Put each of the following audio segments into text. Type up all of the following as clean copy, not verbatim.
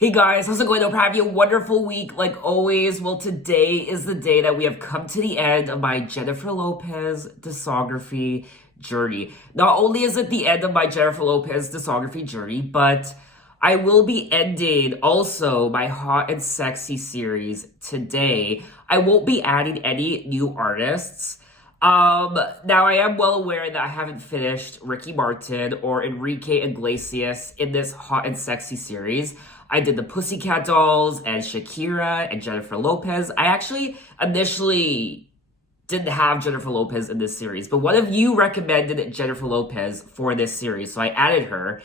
Hey guys, how's it going? Hope you're having a wonderful week like always. Well, today is the day that we have come to the end of my Jennifer Lopez discography journey. Not only is it the end of my Jennifer Lopez discography journey, but I will be ending also my Hot and Sexy series today. I won't be adding any new artists. Now I am well aware that I haven't finished Ricky Martin or Enrique Iglesias in this Hot and Sexy series. I did the Pussycat Dolls and Shakira and Jennifer Lopez. I actually initially didn't have Jennifer Lopez in this series, but one of you recommended Jennifer Lopez for this series, so I added her.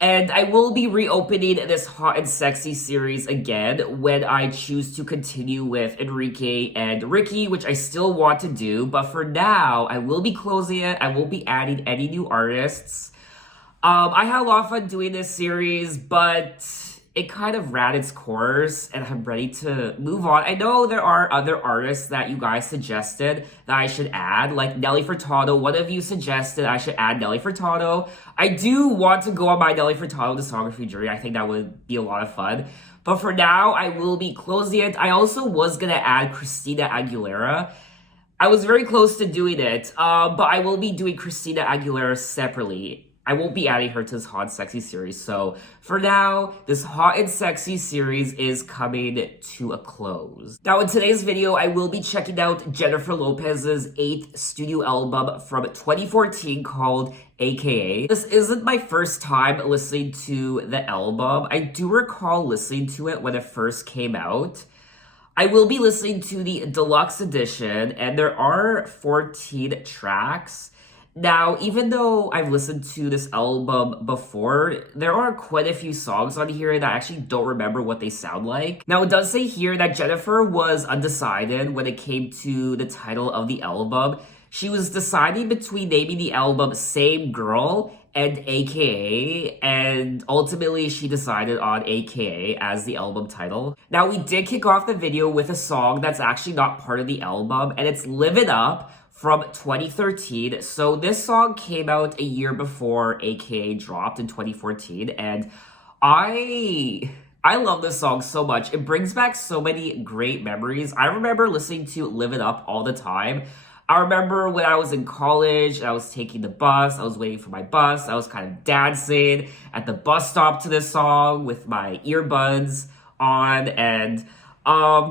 And I will be reopening this Hot and Sexy series again when I choose to continue with Enrique and Ricky, which I still want to do. But for now, I will be closing it. I won't be adding any new artists. I had a lot of fun doing this series, but it kind of ran its course and I'm ready to move on. I know there are other artists that you guys suggested that I should add, like Nelly Furtado. One of you suggested I should add Nelly Furtado. I do want to go on my Nelly Furtado discography journey. I think that would be a lot of fun. But for now, I will be closing it. I also was gonna add Christina Aguilera. I was very close to doing it, but I will be doing Christina Aguilera separately. I won't be adding her to this Hot and Sexy series. So for now, this Hot and Sexy series is coming to a close. Now in today's video, I will be checking out Jennifer Lopez's 8th studio album from 2014 called A.K.A. This isn't my first time listening to the album. I do recall listening to it when it first came out. I will be listening to the deluxe edition, and there are 14 tracks. Now, even though I've listened to this album before, there are quite a few songs on here that I actually don't remember what they sound like. Now, it does say here that Jennifer was undecided when it came to the title of the album. She was deciding between naming the album Same Girl and A.K.A, and ultimately she decided on A.K.A as the album title. Now, we did kick off the video with a song that's actually not part of the album, and it's Live It Up from 2013. So this song came out a year before A.K.A dropped in 2014, and I love this song so much. It brings back so many great memories. I remember listening to Live It Up all the time. I remember when I was in college, I was taking the bus, I was waiting for my bus, I was kind of dancing at the bus stop to this song with my earbuds on, and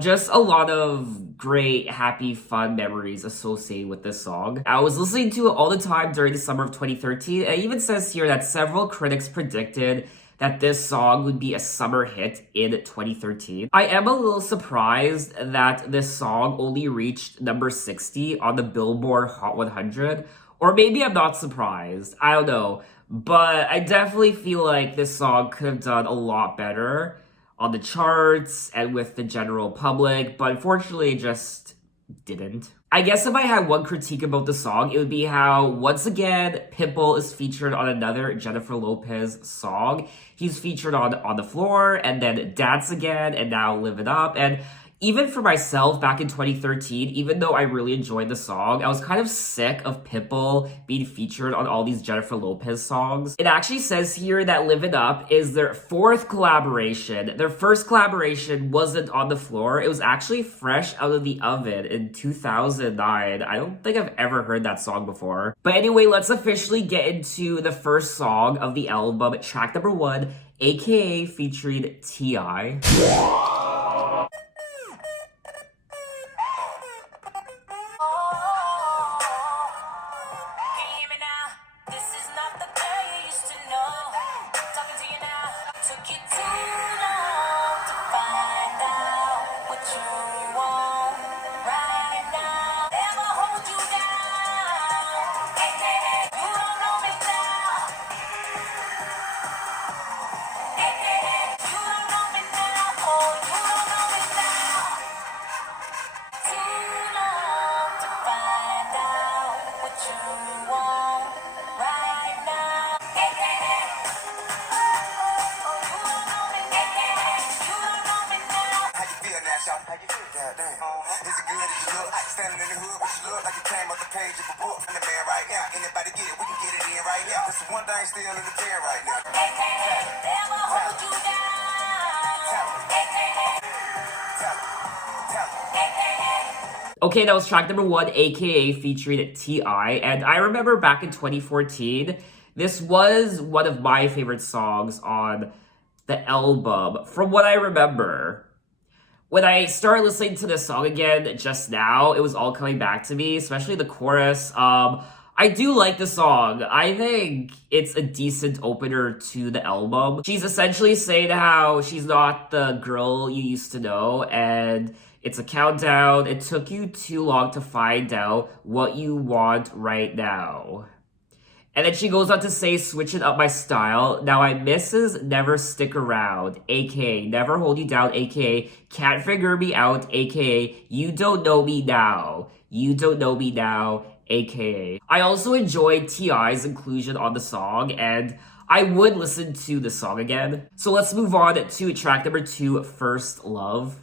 just a lot of great, happy, fun memories associated with this song. I was listening to it all the time during the summer of 2013. It even says here that several critics predicted that this song would be a summer hit in 2013. I am a little surprised that this song only reached number 60 on the Billboard Hot 100. Or maybe I'm not surprised. I don't know. But I definitely feel like this song could have done a lot better on the charts and with the general public, but unfortunately it just didn't. I guess if I had one critique about the song, it would be how, once again, Pitbull is featured on another Jennifer Lopez song. He's featured on The Floor, and then Dance Again, and now Live It Up, and even for myself, back in 2013, even though I really enjoyed the song, I was kind of sick of Pitbull being featured on all these Jennifer Lopez songs. It actually says here that Live It Up is their 4th collaboration. Their first collaboration wasn't on The Floor. It was actually fresh out of the oven in 2009. I don't think I've ever heard that song before. But anyway, let's officially get into the first song of the album, track number 1, A.K.A featuring T.I. Standing in the hood, what you look like you came off the page of a book from the man right now. Anybody get it, we can get it in right now. This is one thing still in the 10 right now. Never hold you down. Okay, that was track number 1, A.K.A. featuring T.I. And I remember back in 2014, this was one of my favorite songs on the album, from what I remember. When I started listening to this song again just now, it was all coming back to me, especially the chorus. I do like the song. I think it's a decent opener to the album. She's essentially saying how she's not the girl you used to know, and it's a countdown. It took you too long to find out what you want right now. And then she goes on to say, switching up my style. Now I misses never stick around. A.K.A. never hold you down. A.K.A. can't figure me out. A.K.A. you don't know me now. You don't know me now. A.K.A. I also enjoyed T.I.'s inclusion on the song, and I would listen to the song again. So let's move on to track number 2, First Love.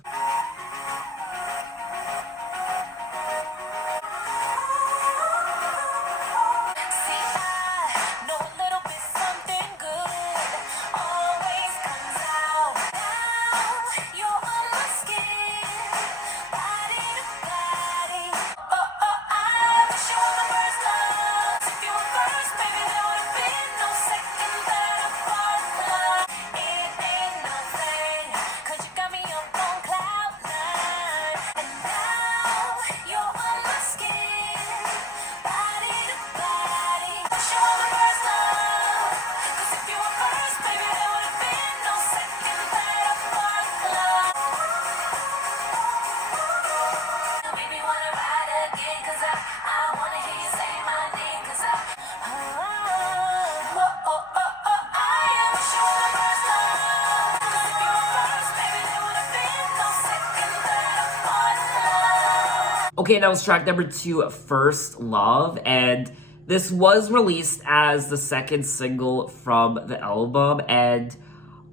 Okay, that was track number 2, First Love, and this was released as the second single from the album, and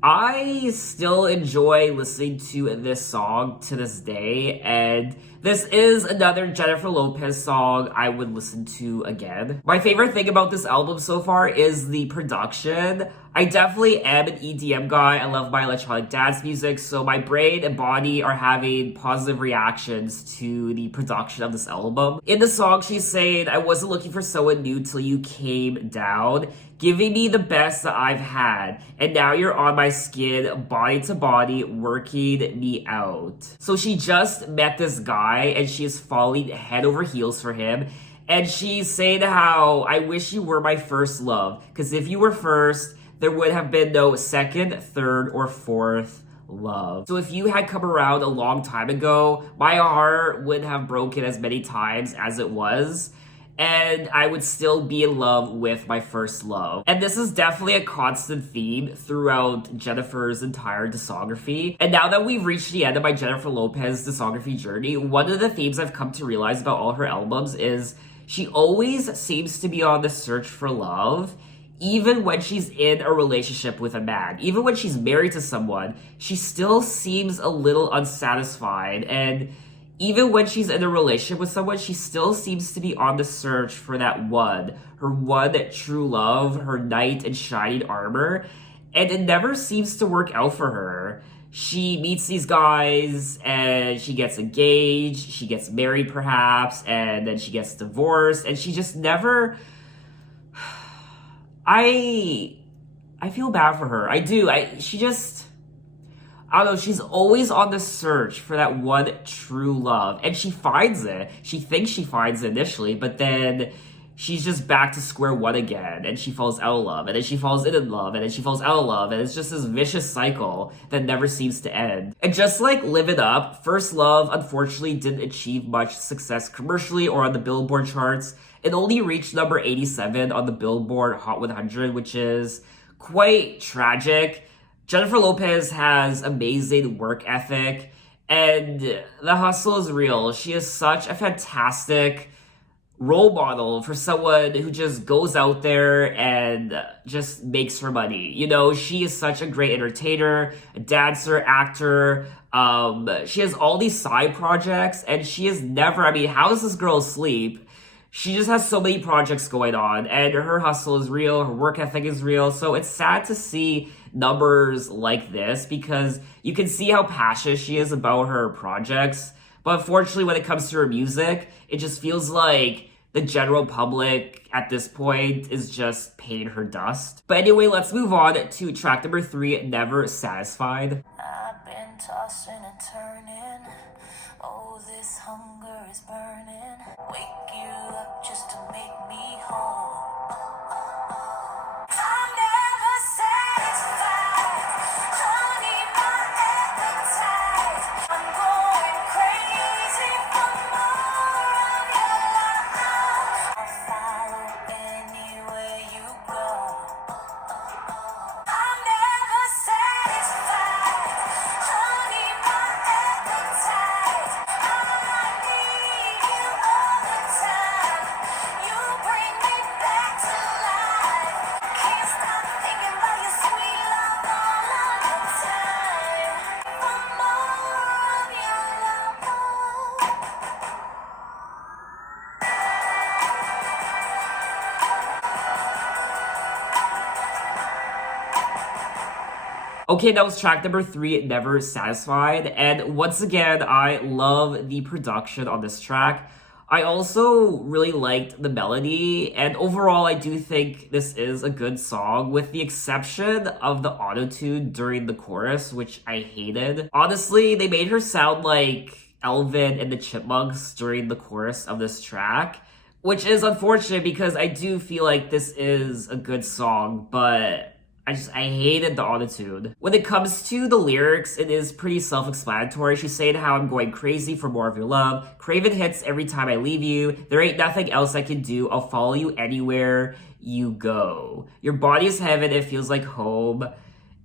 I still enjoy listening to this song to this day, and this is another Jennifer Lopez song I would listen to again. My favorite thing about this album so far is the production. I definitely am an EDM guy. I love my electronic dance music, so my brain and body are having positive reactions to the production of this album. In the song, she's saying, I wasn't looking for someone new till you came down, giving me the best that I've had, and now you're on my skin, body to body, working me out. So she just met this guy, and she is falling head over heels for him, and she's saying how, I wish you were my first love, because if you were first, there would have been no second, third, or fourth love. So if you had come around a long time ago, my heart would have broken as many times as it was, and I would still be in love with my first love. And this is definitely a constant theme throughout Jennifer's entire discography. And now that we've reached the end of my Jennifer Lopez discography journey, one of the themes I've come to realize about all her albums is she always seems to be on the search for love, even when she's in a relationship with a man. Even when she's married to someone, she still seems a little unsatisfied, and even when she's in a relationship with someone, she still seems to be on the search for that one, her one true love, her knight in shining armor, and it never seems to work out for her. She meets these guys, and she gets engaged, she gets married perhaps, and then she gets divorced, and she just never... I feel bad for her. I do. I don't know, she's always on the search for that one true love. And she finds it. She thinks she finds it initially, but then she's just back to square one again. And she falls out of love. And then she falls in love. And then she falls out of love. And it's just this vicious cycle that never seems to end. And just like Live It Up, First Love unfortunately didn't achieve much success commercially or on the Billboard charts. It only reached number 87 on the Billboard Hot 100, which is quite tragic. Jennifer Lopez has amazing work ethic, and the hustle is real. She is such a fantastic role model for someone who just goes out there and just makes her money. You know, she is such a great entertainer, a dancer, actor. She has all these side projects, and she is never, I mean, how does this girl sleep? She just has so many projects going on, and her hustle is real, her work ethic is real, so it's sad to see numbers like this because you can see how passionate she is about her projects, But unfortunately, when it comes to her music, it just feels like the general public at this point is just paying her dust. But anyway, let's move on to track number 3, Never Satisfied. I've been tossing and turning. Oh, this hunger is burning. Wake you up just to make me whole. I'm never satisfied. Honey, my appetite. I'm going crazy for more of your love. I'll follow anywhere you go. I'm never satisfied. Honey, my appetite. I need you all the time. You bring me back to life. Can't stop thinking about your sweet love all of the time. For more of your love. Okay, that was track number 3, Never Satisfied. And once again, I love the production on this track. I also really liked the melody, and overall, I do think this is a good song, with the exception of the auto-tune during the chorus, which I hated. Honestly, they made her sound like Elvin and the Chipmunks during the chorus of this track, which is unfortunate because I do feel like this is a good song, but I hated the autotune. When it comes to the lyrics, it is pretty self-explanatory. She's saying how I'm going crazy for more of your love. Craving hits every time I leave you. There ain't nothing else I can do. I'll follow you anywhere you go. Your body is heaven. It feels like home.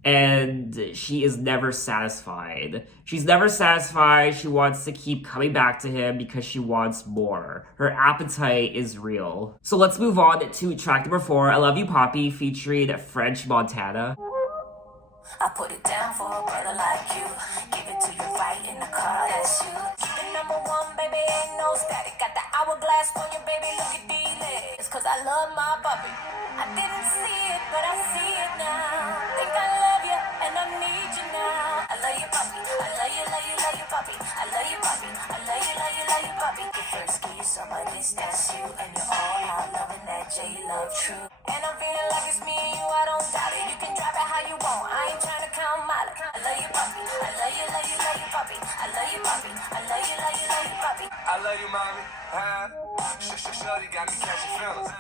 And she is never satisfied. She's never satisfied. She wants to keep coming back to him because she wants more. Her appetite is real. So let's move on to track number 4, I Love You Papi, featuring French Montana. I put it down for a brother like you. Give it to you right in the car, that's you. The number 1, baby, ain't no static. Got the hourglass for you, baby, look at these legs. It's cause I love my puppy. I didn't see it, but I see it now. Think I love you, and I need you now. I love you, puppy. I love you, love you, love you, puppy. I love you, puppy. I love you, love you, love you, puppy. You first give you some of this, that's you. And you're all out loving that J-Love true. And I'm feeling like it's me and you, I don't doubt it. You can drop it how you want, I ain't trying to count mileage. I love you, puppy. I love you, love you, love you, puppy. I love you, puppy. I love you, love you, love you, puppy. I love you, mommy. Shorty got me catching feelings.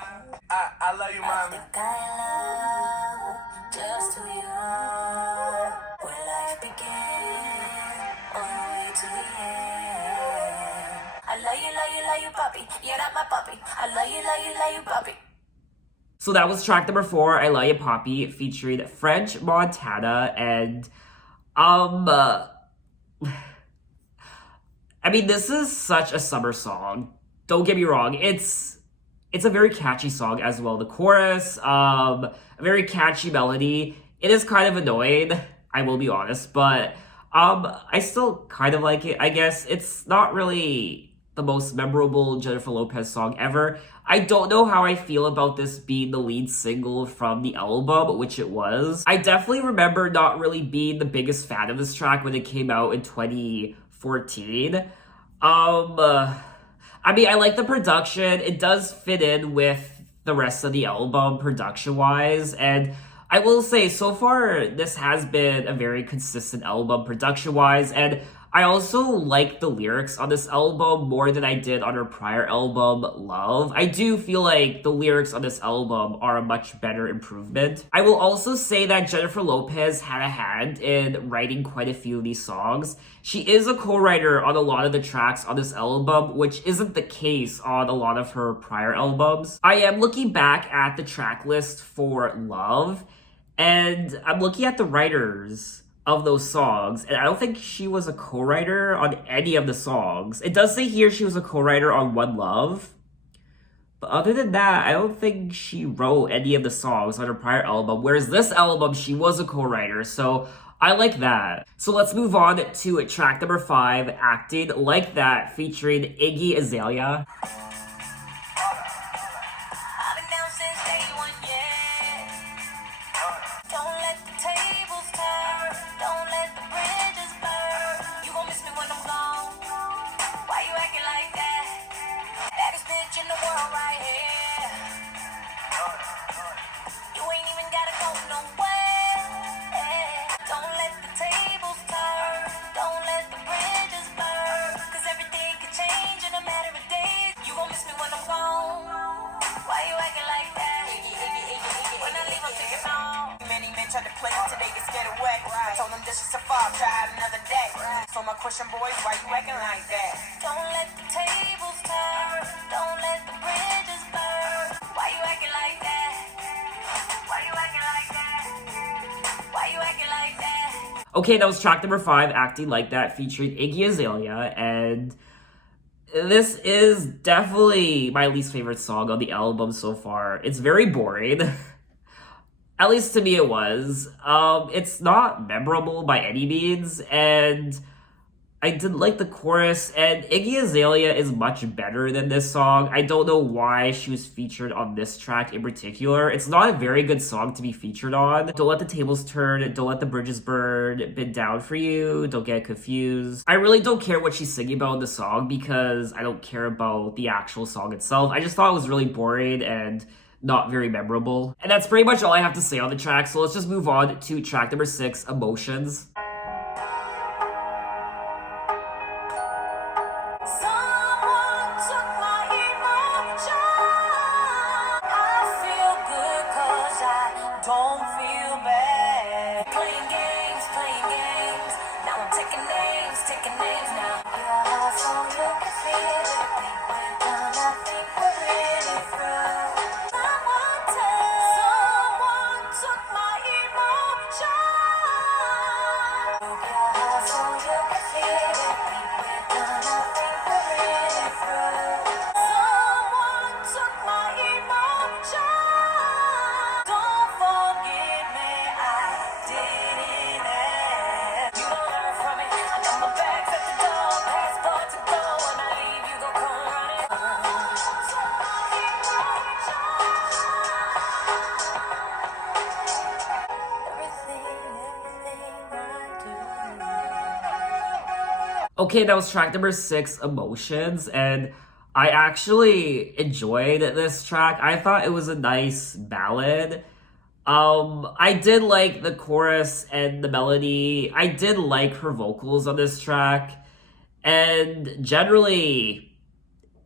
I love you, mommy. I think I love just who you are. Where life began, all the way to the end. I love you, love you, love you, puppy. You're not my puppy. I love you, love you, love you, puppy. So that was track number 4, I Love Ya Papi, featuring French Montana, and I mean, this is such a summer song. Don't get me wrong, it's a very catchy song as well. The chorus, a very catchy melody. It is kind of annoying, I will be honest, but I still kind of like it, I guess. It's not really the most memorable Jennifer Lopez song ever. I don't know how I feel about this being the lead single from the album, which it was. I definitely remember not really being the biggest fan of this track when it came out in 2014. I mean, I like the production. It does fit in with the rest of the album production-wise, and I will say, so far, this has been a very consistent album production-wise, and I also like the lyrics on this album more than I did on her prior album, Love. I do feel like the lyrics on this album are a much better improvement. I will also say that Jennifer Lopez had a hand in writing quite a few of these songs. She is a co-writer on a lot of the tracks on this album, which isn't the case on a lot of her prior albums. I am looking back at the track list for Love, and I'm looking at the writers of those songs, and I don't think she was a co-writer on any of the songs. It does say here she was a co-writer on One Love, but other than that, I don't think she wrote any of the songs on her prior album, whereas this album, she was a co-writer, so I like that. So let's move on to track number 5, Acting Like That, featuring Iggy Azalea. I've been down since day 1, yeah. Don't let the tables turn. Don't let the bridges burn. You gon' miss me when I'm gone. This is a far try another day. So my question, boys, why you acting like that? Don't let the tables turn. Don't let the bridges burn. Why you acting like that? Why you acting like that? Why you acting like that? Okay, that was track number 5, Acting Like That, featuring Iggy Azalea, and this is definitely my least favorite song on the album so far. It's very boring. At least to me it was. It's not memorable by any means, and I did like the chorus, and Iggy Azalea is much better than this song. I don't know why she was featured on this track in particular. It's not a very good song to be featured on. Don't Let the Tables Turn, Don't Let the Bridges Burn, Been Down for You, Don't Get Confused. I really don't care what she's singing about in the song because I don't care about the actual song itself. I just thought it was really boring and not very memorable. And that's pretty much all I have to say on the track, so let's just move on to track number 6, Emotions. Someone took my emotion. I feel good 'cause I don't feel bad. Playing games. Now I'm taking names now. Yeah, so you can feel it. Think we're done, I think we're really through. Someone took my emotion. Yeah, so you can feel it. Think we're done, I think we're really through. Someone took my emotion. Don't forgive me, I didn't ask. You don't learn from it. I got my bags at the door, passport to go. When I leave, you gon' come running. Someone took my emotion. Everything I do. Okay, that was track number 6, Emotions, and I actually enjoyed this track. I thought it was a nice ballad. I did like the chorus and the melody. I did like her vocals on this track, and generally,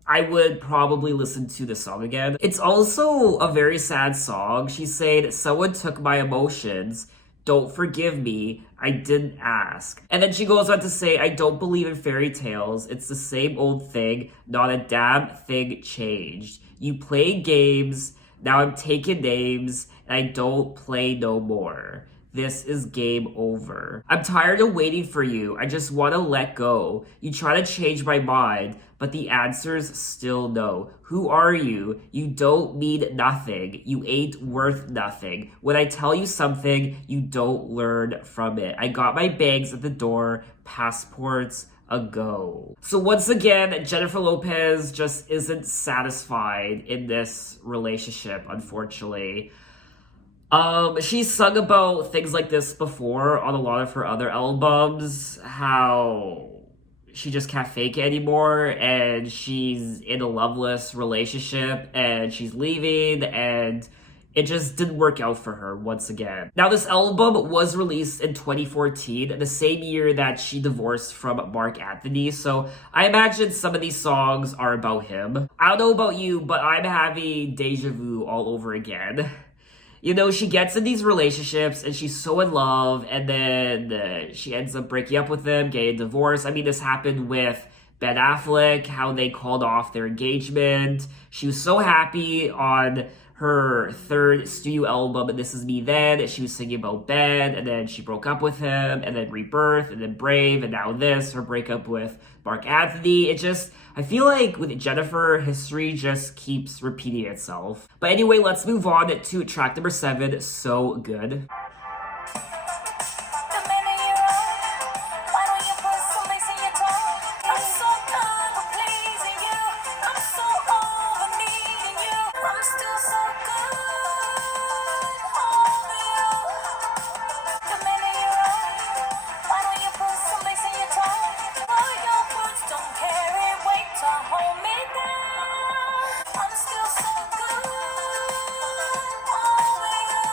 I would probably listen to the song again. It's also a very sad song. She said, "Someone took my emotions. Don't forgive me. I didn't ask." And then she goes on to say, "I don't believe in fairy tales. It's the same old thing. Not a damn thing changed. You play games. Now I'm taking names. And I don't play no more. This is game over. I'm tired of waiting for you. I just want to let go. You try to change my mind, but the answer's still no. Who are you? You don't mean nothing. You ain't worth nothing. When I tell you something, you don't learn from it. I got my bags at the door, passports a go." So once again, Jennifer Lopez just isn't satisfied in this relationship, unfortunately. She's sung about things like this before on a lot of her other albums, how she just can't fake it anymore, and she's in a loveless relationship, and she's leaving, and it just didn't work out for her once again. Now, this album was released in 2014, the same year that she divorced from Mark Anthony, so I imagine some of these songs are about him. I don't know about you, but I'm having deja vu all over again. You know, she gets in these relationships and she's so in love, and then she ends up breaking up with him, getting a divorce. I mean, this happened with Ben Affleck, how they called off their engagement. She was so happy on her 3rd studio album, This Is Me Then. She was singing about Ben, and then she broke up with him, and then Rebirth, and then Brave, and now this, her breakup with Mark Anthony. I feel like with Jennifer, history just keeps repeating itself. But anyway, let's move on to track number 7, So Good. The minute you're on, why don't you put some bass in your tone? I'm so done with pleasing you. I'm so over needing you. I'm still so good over you. The minute you're on, why don't you put some bass in your tone? All your words don't carry weight to hold me down. I'm still so good over you.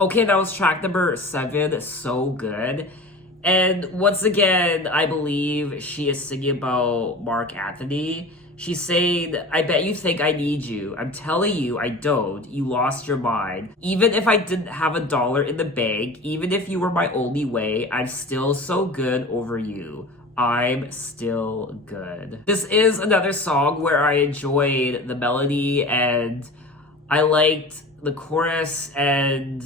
Okay, that was track number 7, So Good. And once again, I believe she is singing about Mark Anthony. She's saying, I bet you think I need you. I'm telling you, I don't. You lost your mind. Even if I didn't have $1 in the bank, even if you were my only way, I'm still so good over you. I'm still good. This is another song where I enjoyed the melody and I liked the chorus, and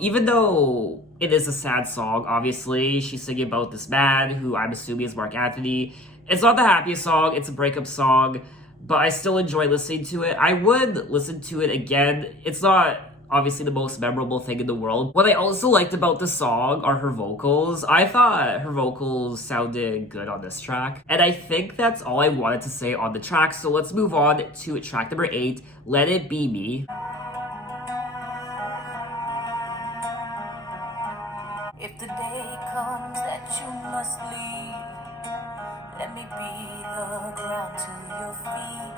even though it is a sad song, obviously, she's singing about this man who I'm assuming is Mark Anthony. It's not the happiest song, it's a breakup song, but I still enjoy listening to it. I would listen to it again. It's not obviously the most memorable thing in the world. What I also liked about the song are her vocals. I thought her vocals sounded good on this track. And I think that's all I wanted to say on the track. So let's move on to track number 8, Let It Be Me. If the day comes that you must leave, let me be the ground to your feet.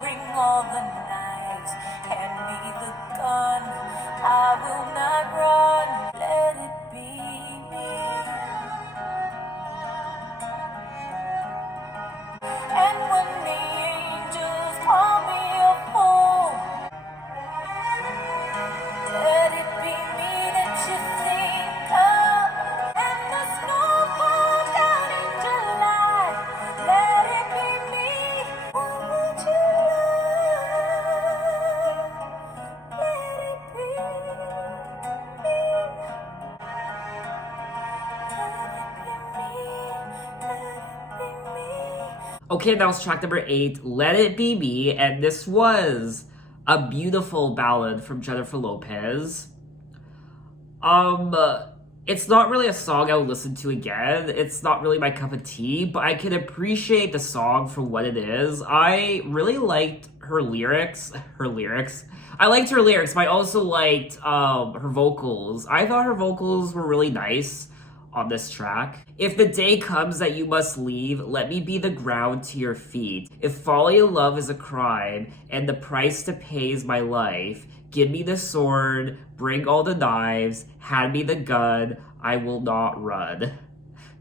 Bring all the knives, hand me the gun. I will not run. Let it be me. And when the angels call me a fool, let it be me that you think of. And the snow falls down in July. Let it be me. What would you love? Let it be me. Okay, that was track number 8, Let It Be Me, and this was a beautiful ballad from Jennifer Lopez. It's not really a song I would listen to again. It's not really my cup of tea, but I can appreciate the song for what it is. I really liked her lyrics. I liked her lyrics, but I also liked her vocals. I thought her vocals were really nice on this track. If the day comes that you must leave, let me be the ground to your feet. If falling in love is a crime and the price to pay is my life, give me the sword, bring all the knives, hand me the gun, I will not run.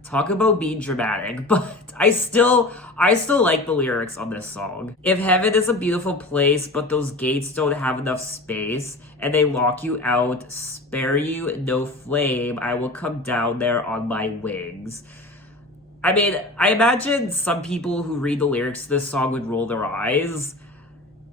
Talk about being dramatic, but I still like the lyrics on this song. If heaven is a beautiful place, but those gates don't have enough space, and they lock you out, spare you no flame, I will come down there on my wings. I mean, I imagine some people who read the lyrics to this song would roll their eyes.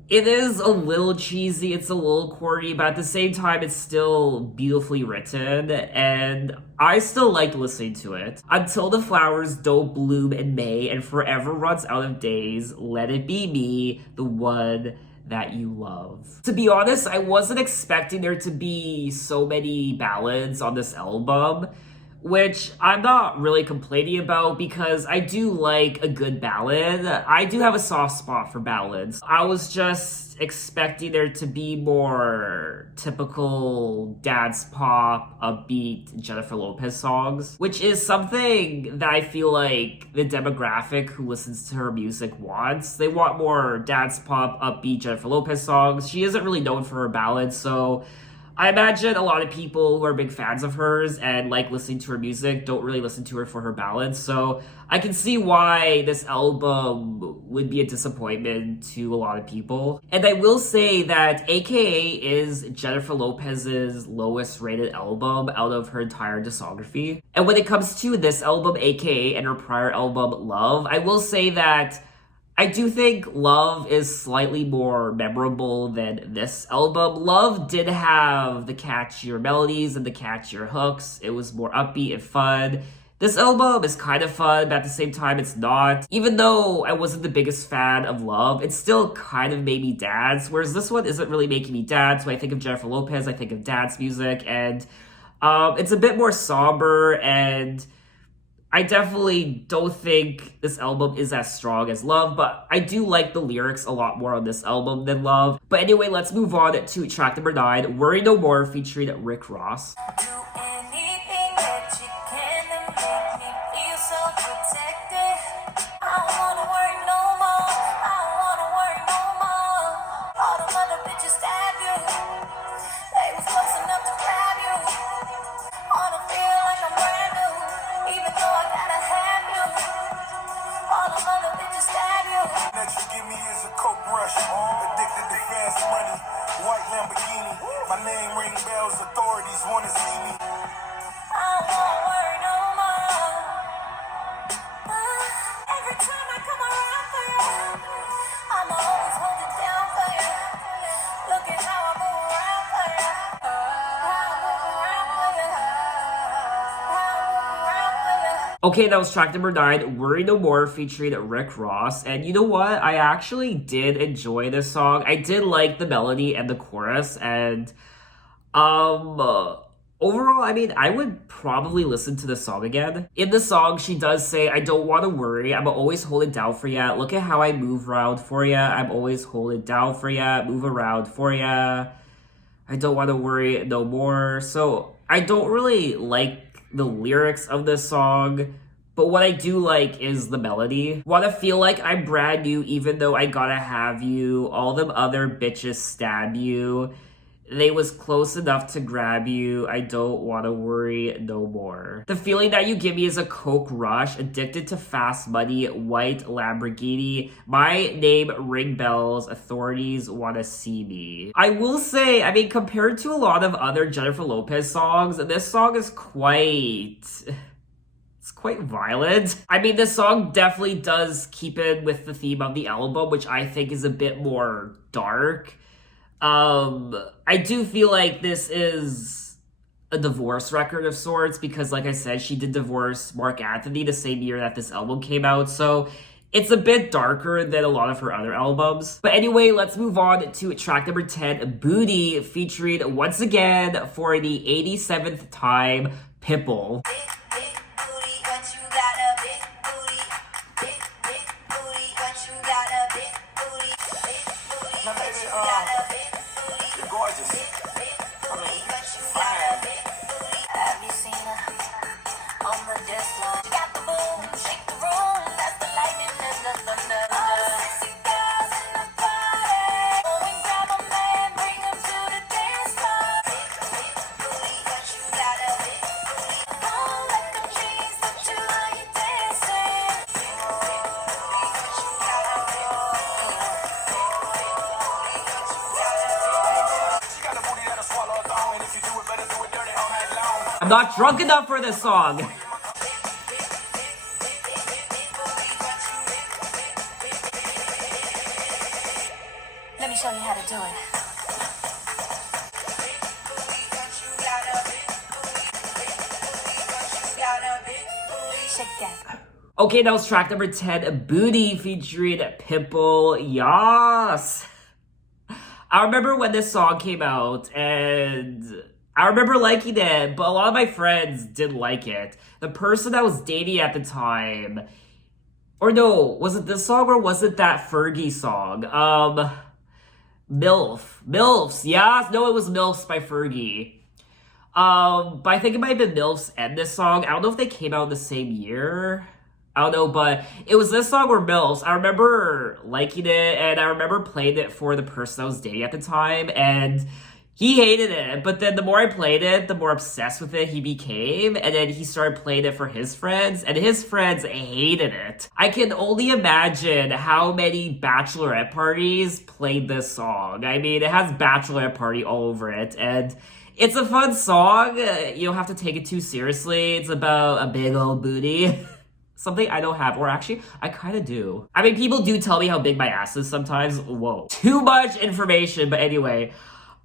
It is a little cheesy, it's a little corny, but at the same time, it's still beautifully written, and I still like listening to it. Until the flowers don't bloom in May and forever runs out of days, let it be me, the one that you love. To be honest, I wasn't expecting there to be so many ballads on this album, which I'm not really complaining about because I do like a good ballad. I do have a soft spot for ballads. I was just expecting there to be more typical dance pop, upbeat Jennifer Lopez songs, which is something that I feel like the demographic who listens to her music wants. They want more dance pop, upbeat Jennifer Lopez songs. She isn't really known for her ballads, so I imagine a lot of people who are big fans of hers and like listening to her music don't really listen to her for her ballads, so I can see why this album would be a disappointment to a lot of people. And I will say that A.K.A. is Jennifer Lopez's lowest rated album out of her entire discography. And when it comes to this album, A.K.A., and her prior album, Love, I will say that I do think Love is slightly more memorable than this album. Love did have the catchier melodies and the catchier hooks. It was more upbeat and fun. This album is kind of fun, but at the same time, it's not. Even though I wasn't the biggest fan of Love, it still kind of made me dance, whereas this one isn't really making me dance. When I think of Jennifer Lopez, I think of dance music, and it's a bit more somber, and I definitely don't think this album is as strong as Love, but I do like the lyrics a lot more on this album than Love. But anyway, let's move on to track number 9, Worry No More, featuring Rick Ross. Do anything that you can to make me feel so protected. I don't wanna worry no more. I don't wanna worry no more. All the other bitches stab you. They was close enough to grab name ring bells, authorities wanna see me. I won't worry no more. Every time I come around for you, I'ma always hold it down for you. Look at how I move around for you. How I move around for you. How I move around for you. Okay, that was track number 9, Worry No More, featuring Rick Ross. And you know what? I actually did enjoy this song. I did like the melody and the chorus. And, overall, I mean, I would probably listen to the song again. In the song, she does say, I don't want to worry. I'm always holding down for ya. Look at how I move around for ya. I'm always holding down for ya. Move around for ya. I don't want to worry no more. So, I don't really like the lyrics of this song, but what I do like is the melody. Wanna feel like I'm brand new even though I gotta have you. All them other bitches stab you. They was close enough to grab you. I don't wanna worry no more. The feeling that you give me is a coke rush. Addicted to fast money, white Lamborghini. My name ring bells. Authorities wanna see me. I will say, I mean, compared to a lot of other Jennifer Lopez songs, this song is quite violent. I mean, this song definitely does keep in with the theme of the album, which I think is a bit more dark. I do feel like this is a divorce record of sorts because, like I said, she did divorce Mark Anthony the same year that this album came out, so it's a bit darker than a lot of her other albums. But anyway, let's move on to track number 10, Booty, featuring once again for the 87th time, Pitbull. Big booty, but you got a big booty. Big booty, but you got a big booty. Big booty, Now, but baby, you got a big booty. you're gorgeous. Big booty, but you got a big booty. Have you seen her on the dance floor? She got the boom, shake the room. That's the lightning and the thunder. All the sexy girls in the party. Go and grab a man, bring him to the dance floor. Big booty, but you got a big booty. Don't let the trees put you while you're dancing. Big booty, but you got a big booty. She got a booty that'll swallow a thong, and if you do it better, do it dirty all night long. I'm not drunk enough for this song. Let me show you how to do it. Shake that. Okay, that was track number 10, Booty, featuring Pitbull. Yas! I remember when this song came out, and I remember liking it, but a lot of my friends didn't like it. The person I was dating at the time, or no, was it this song or was it that Fergie song? MILFs, yes, no, it was MILFs by Fergie. But I think it might have been MILFs and this song. I don't know if they came out the same year. I don't know, but it was this song or MILFs. I remember liking it, and I remember playing it for the person I was dating at the time, and he hated it. But then the more I played it, the more obsessed with it he became, and then he started playing it for his friends, and his friends hated it. I can only imagine how many bachelorette parties played this song. I mean, it has bachelorette party all over it, and it's a fun song. You don't have to take it too seriously. It's about a big old booty. Something I don't have, or actually, I kind of do. I mean, people do tell me how big my ass is sometimes. Whoa. Too much information, but anyway.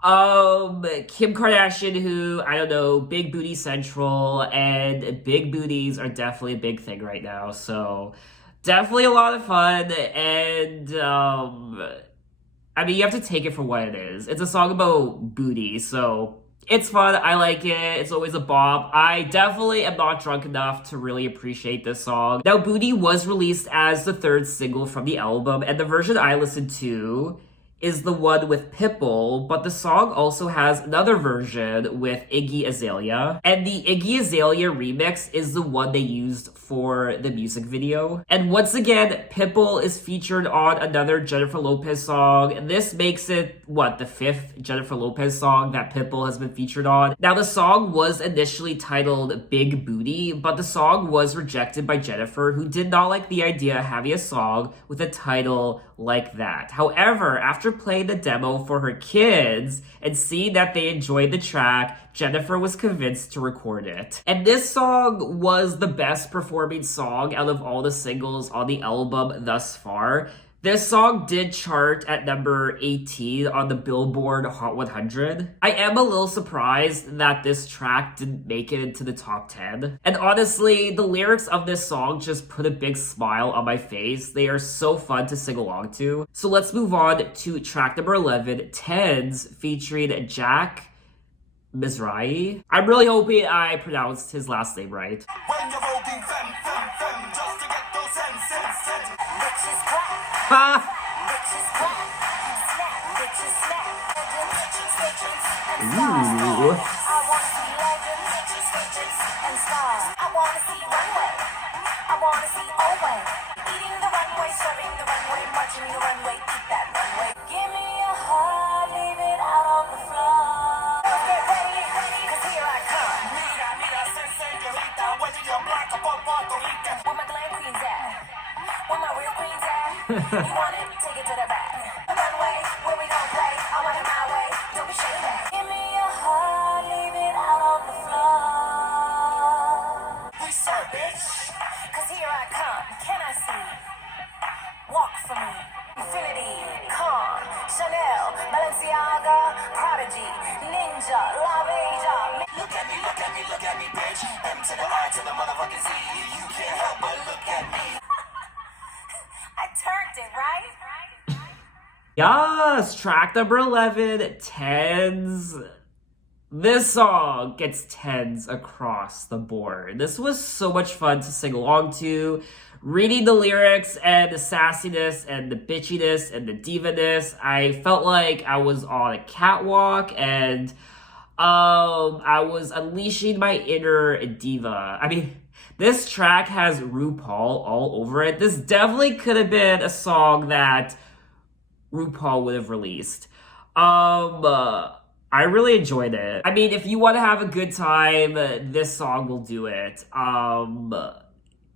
Kim Kardashian, who, I don't know, big booty central, and big booties are definitely a big thing right now, so definitely a lot of fun, and, I mean, you have to take it for what it is. It's a song about booty, so it's fun. I like it. It's always a bop. I definitely am not drunk enough to really appreciate this song. Now, Booty was released as the 3rd single from the album, and the version I listened to is the one with Pitbull, but the song also has another version with Iggy Azalea, and the Iggy Azalea remix is the one they used for the music video. And once again, Pitbull is featured on another Jennifer Lopez song, and this makes it, the 5th Jennifer Lopez song that Pitbull has been featured on. Now, the song was initially titled Big Booty, but the song was rejected by Jennifer, who did not like the idea of having a song with a title like that. However, after playing the demo for her kids, and seeing that they enjoyed the track, Jennifer was convinced to record it. And this song was the best performing song out of all the singles on the album thus far. This song did chart at number 18 on the Billboard Hot 100. I am a little surprised that this track didn't make it into the top 10. And honestly, the lyrics of this song just put a big smile on my face. They are so fun to sing along to. So let's move on to track number 11, Tens, featuring Jack Mizrahi. I'm really hoping I pronounced his last name right. When you're voting just to get those cents. Bitches clap, Ha! bitches clap, snap, bitches snap. Bitches, and Ooh. stars. I wanna see legends, bitches, and stars. I wanna see runway, I wanna see Owen. Eating the runway, serving the runway, marching the runway, eat that runway. Give me a heart, leave it out on the floor. Get ready, 'cause here I come. Mira, señorita, whether you're black or Puerto Rican. Where my glam queens at? Where my real queens at? You want it? Take it to the back. The runway, where we gon' play. I want it my way. Don't be shady. Give me your heart, leave it out on the floor. We serve, bitch. 'Cause here I come. Can I see? Walk for me. Infinity, Calm, Chanel, Balenciaga, Prodigy, Ninja, La Beja. Look at me, bitch. M to the I to the motherfucking Z. You can't help but look at me. I turned it, right? Yes, track number 11, Tens. This song gets tens across the board. This was so much fun to sing along to. Reading the lyrics and the sassiness and the bitchiness and the diva-ness, I felt like I was on a catwalk and I was unleashing my inner diva. I mean, this track has RuPaul all over it. This definitely could have been a song that RuPaul would have released. I really enjoyed it. I mean, if you want to have a good time, this song will do it.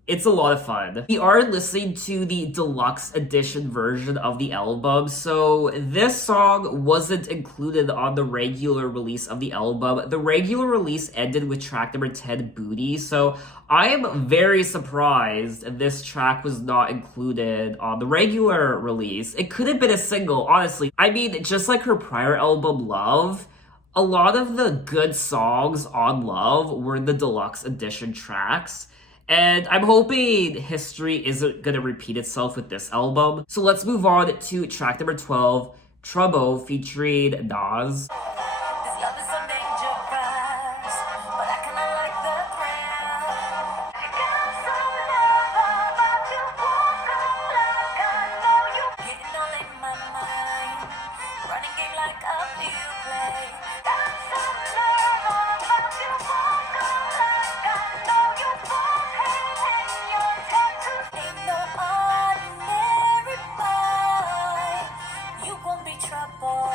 It's a lot of fun. We are listening to the deluxe edition version of the album, so this song wasn't included on the regular release of the album. The regular release ended with track number 10, Booty, so I am very surprised this track was not included on the regular release. It could have been a single, honestly. I mean, just like her prior album, Love, a lot of the good songs on Love were the deluxe edition tracks. And I'm hoping history isn't gonna repeat itself with this album. So let's move on to track number 12, Trouble, featuring Nas. This love is so dangerous, but I kinda like the thrill. I got some love about you, walk like I know you. Getting all in my mind, running game like a few play. Got some love about you, walk like I know you. Forehead and your tattoos ain't no ordinary boy. You gon' be trouble.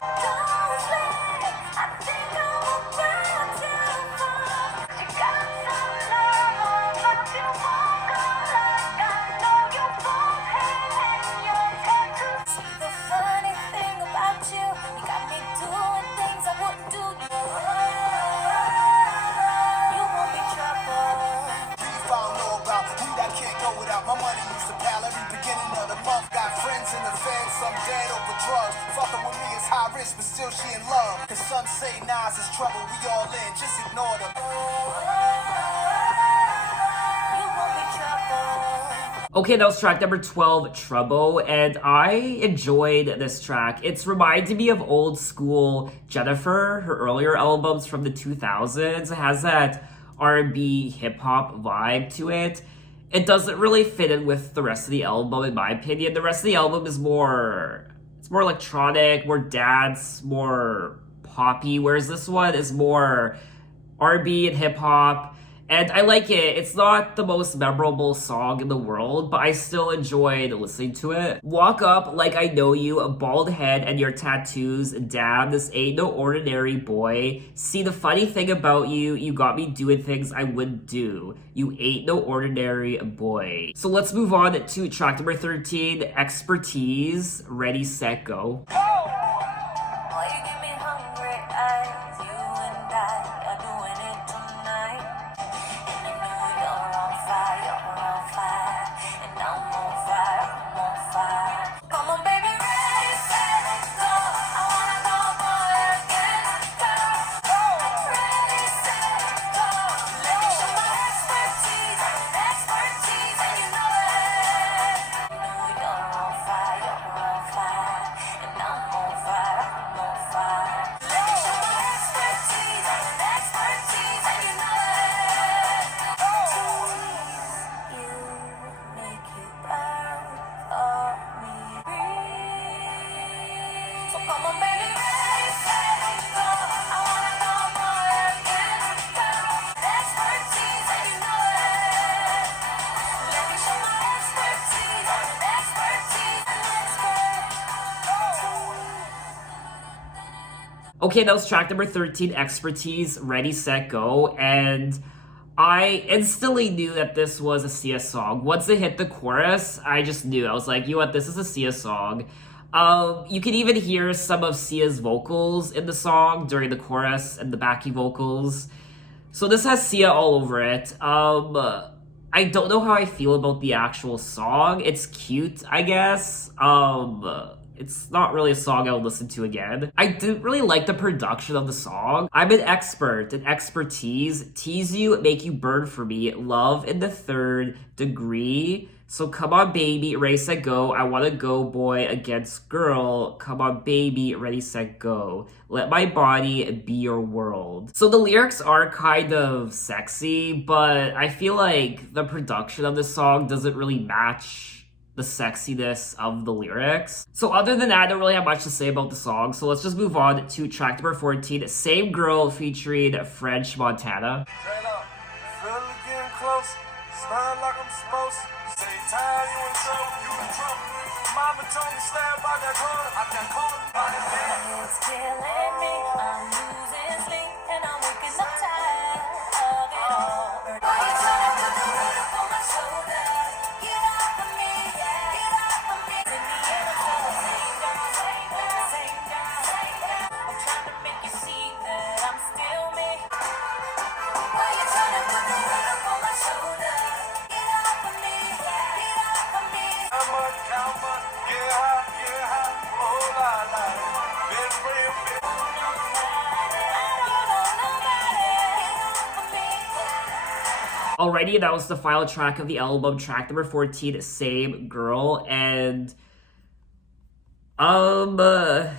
Don't let it. I think I'm about to fall. You got some love about you, walk like I know you. Forehead and your tattoos. See the funny thing about you, you got me doing things I wouldn't do. You won't be trouble. Beef I don't know about. Weed I can't go without. My money used to pal every beginning of the month. Got friends in the feds, some dead over drugs. Fucking with me is high risk, but still she in love. Cause some say Nas is trouble, we all in, just ignore them. You won't be trouble. Okay, that was track number 12, Trouble, and I enjoyed this track. It's reminded me of old school Jennifer, her earlier albums from the 2000s. It has that R&B hip-hop vibe to it. It doesn't really fit in with the rest of the album, in my opinion. The rest of the album is more electronic, more dance, more poppy, whereas this one is more R&B and hip-hop. And I like it. It's not the most memorable song in the world, but I still enjoyed listening to it. Walk Up Like I Know You, a bald head and your tattoos. Damn, this ain't no ordinary boy. See, the funny thing about you, you got me doing things I wouldn't do. You ain't no ordinary boy. So let's move on to track number 13, Expertise. Ready, set, go. Boy, you give me hungry eyes. You and I are doing it tonight. And I know you're on fire, and I'm on fire. Come on, baby, ready, set, go. I wanna go, boy, again, go. Ready, set, go. Let me show my expertise, and you know it. I know you're on fire, and I'm on fire. Let me show my expertise, and you know it. Tease you, make you burn for me. So come on, baby, ready, set, go. I wanna go, boy, again, go. Expertise, and you know it. Let me show my expertise, and Okay, that was track number 13, Expertise, Ready, Set, Go. And I instantly knew that this was a Sia song. Once it hit the chorus, I just knew. I was like, you know what, this is a Sia song. You can even hear some of Sia's vocals in the song during the chorus and the backing vocals. So this has Sia all over it. I don't know how I feel about the actual song. It's cute, I guess. It's not really a song I would listen to again. I didn't really like the production of the song. I'm an expert in expertise. Tease you, make you burn for me. Love in the third degree. So come on, baby, ready, set, go. I wanna go, boy, against girl. Come on, baby, ready, set, go. Let my body be your world. So the lyrics are kind of sexy, but I feel like the production of the song doesn't really match the sexiness of the lyrics. So other than that, I don't really have much to say about the song. So let's just move on to track number 14, Same Girl featuring French Montana. Turn up, feel it getting close, smile like I'm supposed to. Say time, you in trouble. Mama told me stay about that corner, I got caught by the bed. it's killing me. I'm losing sleep, and I'm waking up tired of it all. Why you trying to put the weight up on my shoulder? Get off of me, get off of me. In the end, I'm still the same girl. I'm trying to make you see that I'm still me. Why you trying to put the weight up on my shoulder? Get off of me, get off of me. Come on, get high, oh la la. Been real, been Alrighty, that was the final track of the album, track number 14, Same Girl, and I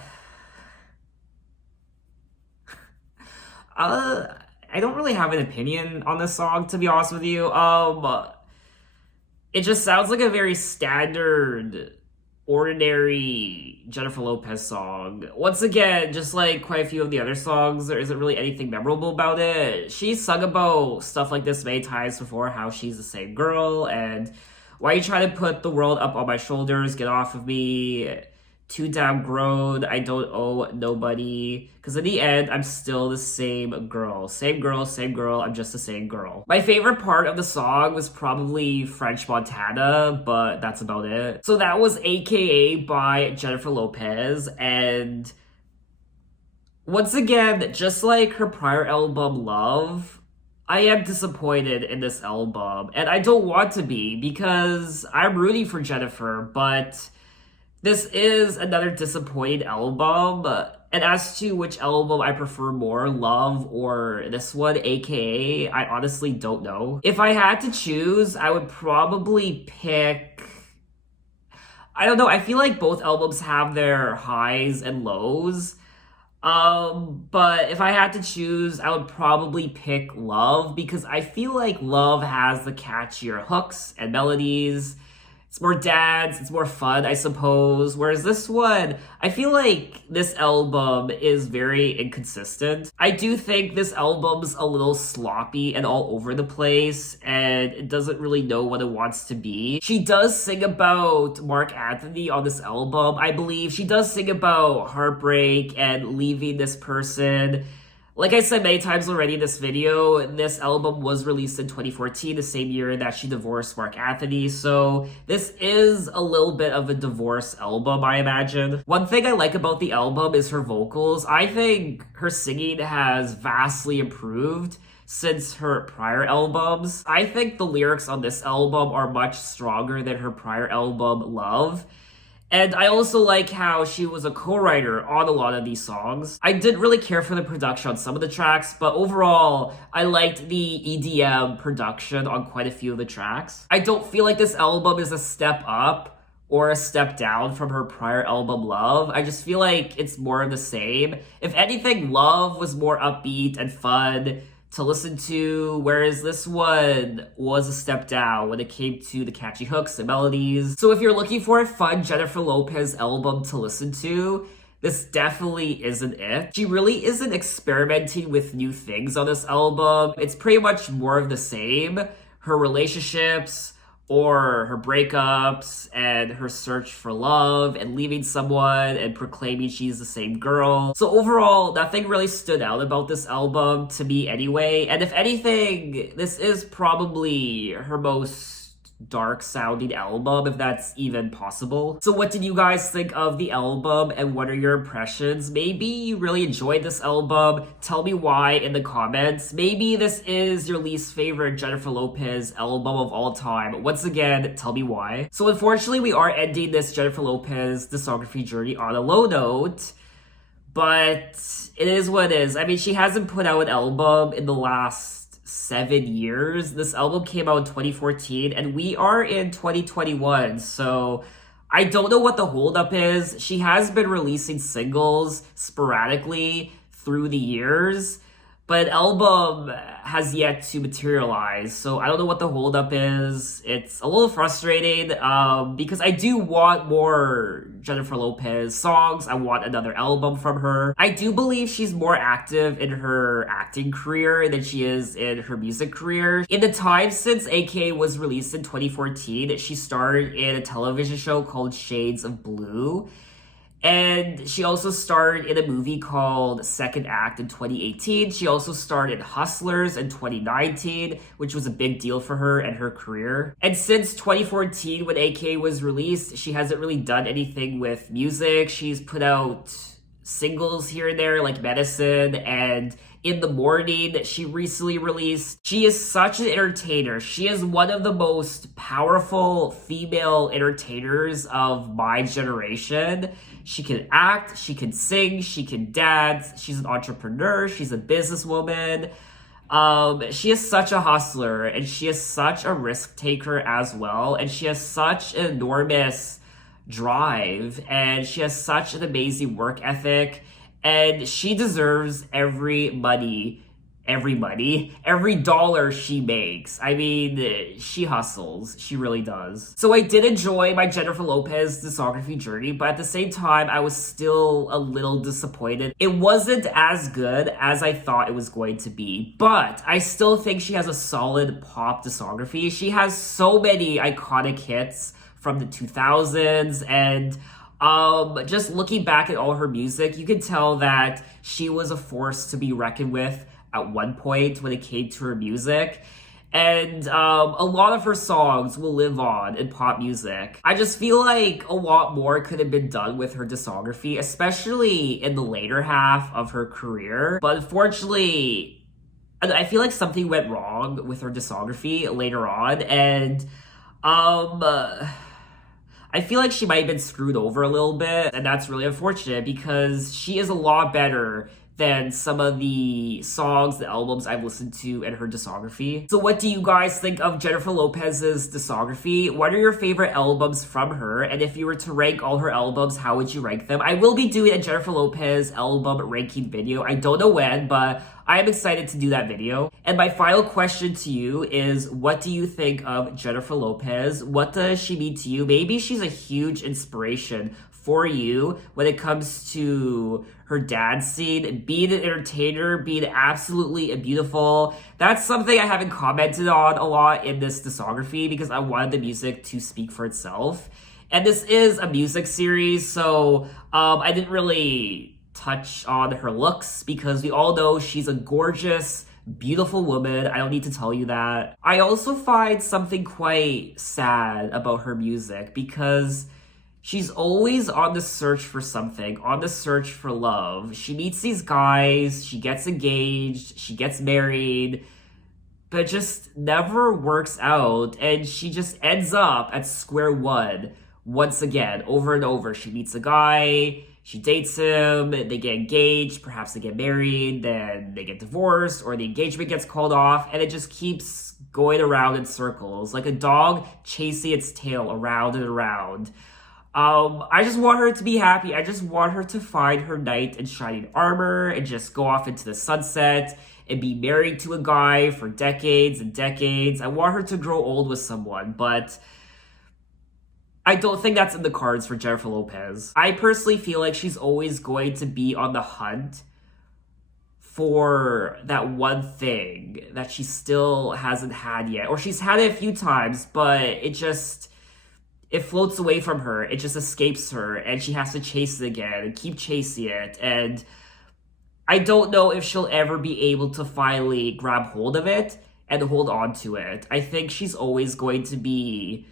don't really have an opinion on this song, to be honest with you. It just sounds like a very standard, ordinary Jennifer Lopez song. Once again, just like quite a few of the other songs, there isn't really anything memorable about it. She's sung about stuff like this many times before, how she's the same girl, and why you try to put the world up on my shoulders, get off of me, too damn grown, I don't owe nobody. Because in the end, I'm still the same girl. Same girl, I'm just the same girl. My favorite part of the song was probably French Montana, but that's about it. So that was A.K.A. by Jennifer Lopez, and once again, just like her prior album, Love, I am disappointed in this album, and I don't want to be because I'm rooting for Jennifer, but this is another disappointed album. And as to which album I prefer more, Love or this one, A.K.A., I honestly don't know. If I had to choose, I would probably pick... I don't know, I feel like both albums have their highs and lows. But if I had to choose, I would probably pick Love because I feel like Love has the catchier hooks and melodies. It's more dance, it's more fun, I suppose. Whereas this one, I feel like this album is very inconsistent. I do think this album's a little sloppy and all over the place, and it doesn't really know what it wants to be. She does sing about Mark Anthony on this album, I believe. She does sing about heartbreak and leaving this person. Like I said many times already in this video, this album was released in 2014, the same year that she divorced Mark Anthony, so this is a little bit of a divorce album, I imagine. One thing I like about the album is her vocals. I think her singing has vastly improved since her prior albums. I think the lyrics on this album are much stronger than her prior album, Love. And I also like how she was a co-writer on a lot of these songs. I didn't really care for the production on some of the tracks, but overall, I liked the EDM production on quite a few of the tracks. I don't feel like this album is a step up or a step down from her prior album, Love. I just feel like it's more of the same. If anything, Love was more upbeat and fun to listen to, whereas this one was a step down when it came to the catchy hooks and melodies. So if you're looking for a fun Jennifer Lopez album to listen to, this definitely isn't it. She really isn't experimenting with new things on this album. It's pretty much more of the same. Her relationships, or her breakups, and her search for love, and leaving someone, and proclaiming she's the same girl. So overall, nothing really stood out about this album to me anyway, and if anything, this is probably her most dark sounding album, if that's even possible. So what did you guys think of the album, and what are your impressions? Maybe you really enjoyed this album. Tell me why in the comments. Maybe this is your least favorite Jennifer Lopez album of all time. Once again, tell me why. So unfortunately, we are ending this Jennifer Lopez discography journey on a low note, but it is what it is. I mean, she hasn't put out an album in the last 7 years. This album came out in 2014 and we are in 2021, so I don't know what the holdup is. She has been releasing singles sporadically through the years, but an album has yet to materialize, so I don't know what the holdup is. It's a little frustrating because I do want more Jennifer Lopez songs. I want another album from her. I do believe she's more active in her acting career than she is in her music career. In the time since A.K.A. was released in 2014, she starred in a television show called Shades of Blue. And she also starred in a movie called Second Act in 2018. She also starred in Hustlers in 2019, which was a big deal for her and her career. And since 2014, when A.K.A. was released, she hasn't really done anything with music. She's put out singles here and there, like Medicine and In the Morning that she recently released. She is such an entertainer. She is one of the most powerful female entertainers of my generation. She can act, she can sing, she can dance, she's an entrepreneur, she's a businesswoman. She is such a hustler, and she is such a risk taker as well, and she has such an enormous drive, and she has such an amazing work ethic, and she deserves every dollar she makes. I mean, she hustles. She really does. So I did enjoy my Jennifer Lopez discography journey, but at the same time, I was still a little disappointed. It wasn't as good as I thought it was going to be, but I still think she has a solid pop discography. She has so many iconic hits from the 2000s, and just looking back at all her music, you can tell that she was a force to be reckoned with at one point when it came to her music. And a lot of her songs will live on in pop music. I just feel like a lot more could have been done with her discography, especially in the later half of her career. But unfortunately, I feel like something went wrong with her discography later on, and I feel like she might have been screwed over a little bit, and that's really unfortunate because she is a lot better than some of the songs, the albums I've listened to in her discography. So what do you guys think of Jennifer Lopez's discography? What are your favorite albums from her? And if you were to rank all her albums, how would you rank them? I will be doing a Jennifer Lopez album ranking video. I don't know when, but I am excited to do that video. And my final question to you is, what do you think of Jennifer Lopez? What does she mean to you? Maybe she's a huge inspiration for you when it comes to her dance scene, being an entertainer, being absolutely beautiful. That's something I haven't commented on a lot in this discography because I wanted the music to speak for itself. And this is a music series, so I didn't really touch on her looks because we all know she's a gorgeous, beautiful woman. I don't need to tell you that. I also find something quite sad about her music because she's always on the search for something, on the search for love. She meets these guys, she gets engaged, she gets married, but it just never works out, and she just ends up at square one once again, over and over. She meets a guy, she dates him, they get engaged, perhaps they get married, then they get divorced, or the engagement gets called off, and it just keeps going around in circles, like a dog chasing its tail around and around. I just want her to be happy. I just want her to find her knight in shining armor and just go off into the sunset and be married to a guy for decades and decades. I want her to grow old with someone, but I don't think that's in the cards for Jennifer Lopez. I personally feel like she's always going to be on the hunt for that one thing that she still hasn't had yet. Or she's had it a few times, but it floats away from her. It just escapes her, and she has to chase it again and keep chasing it. And I don't know if she'll ever be able to finally grab hold of it and hold on to it. I think she's always going to be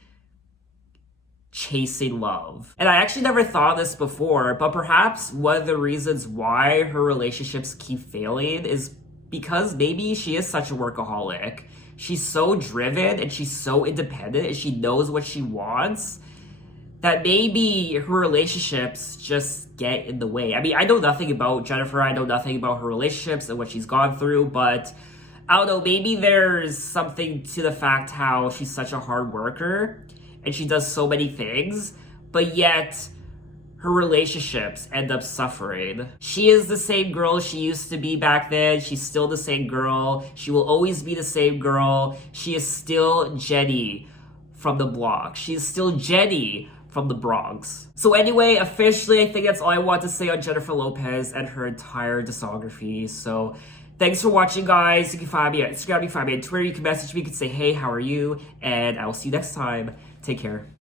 chasing love. And I actually never thought of this before, but perhaps one of the reasons why her relationships keep failing is because maybe she is such a workaholic. She's so driven and she's so independent and she knows what she wants that maybe her relationships just get in the way. I mean, I know nothing about Jennifer. I know nothing about her relationships and what she's gone through, but I don't know, maybe there's something to the fact how she's such a hard worker and she does so many things, but yet her relationships end up suffering. She is the same girl she used to be back then. She's still the same girl. She will always be the same girl. She is still Jenny from the block. She is still Jenny from the Bronx. So anyway, officially, I think that's all I want to say on Jennifer Lopez and her entire discography. So thanks for watching, guys. You can find me on Instagram, you can find me on Twitter, you can message me, you can say, hey, how are you? And I will see you next time. Take care.